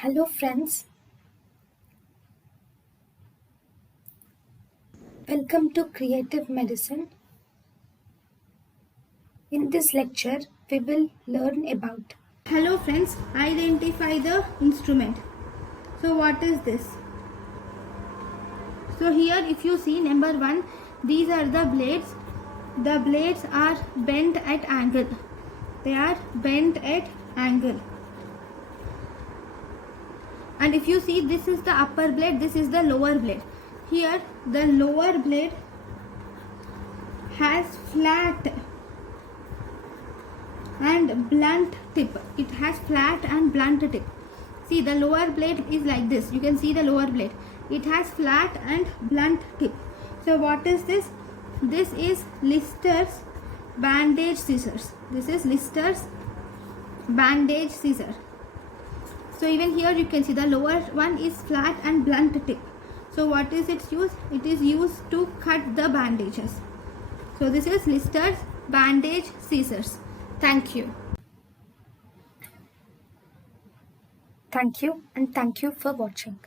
Hello friends, welcome to Creative Medicine. In this lecture, we will learn about. Hello friends, identify the instrument. So what is this? So here if you see number 1, these are the blades. The blades are bent at angle. They are bent at angle. And if you see, this is the upper blade, this is the lower blade. Here the lower blade has flat and blunt tip. It has flat and blunt tip. See, the lower blade is like this. You can see the lower blade. It has flat and blunt tip. So what is this? This is Lister's bandage scissors. This is Lister's bandage scissor. So even here you can see the lower one is flat and blunt tip. So what is its use? It is used to cut the bandages. So this is Lister's bandage scissors. Thank you. Thank you and thank you for watching.